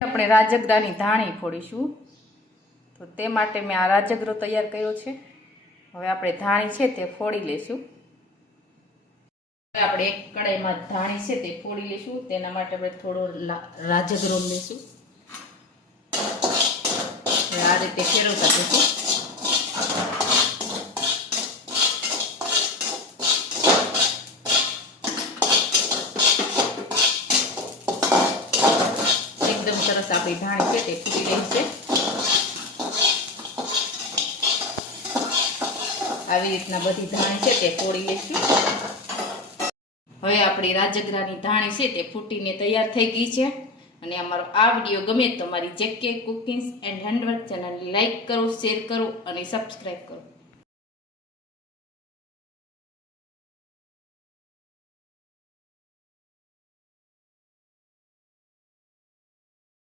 આપણે રાજગરાની ધાણી ફોડીશું. તો તે માટે મેં આ રાજગરો તૈયાર કર્યો છે. હવે આપણે ધાણી છે તે ફોડી લેશું હવે આપણે એક કડાઈમાં ધાણી છે તે ફોડી લેશું તેના માટે આપણે થોડો રાજગરો લેશું આ રીતે ફેરવતા જશું. એકદમ સરસ આપણી ધાણી છે તે ફૂટી રહી છે. આવી રીતના બધી ધાણી છે તે ફોડી લેશું. હવે આપણી રાજગરાની ધાણી છે તે ફૂટીને તૈયાર થઈ ગઈ છે. અને અમારો આ વીડિયો ગમે તો મારી જેકે કુકિંગ્સ એન્ડ હેન્ડવર્ક ચેનલને લાઇક કરો, શેર કરો અને સબસ્ક્રાઈબ કરો.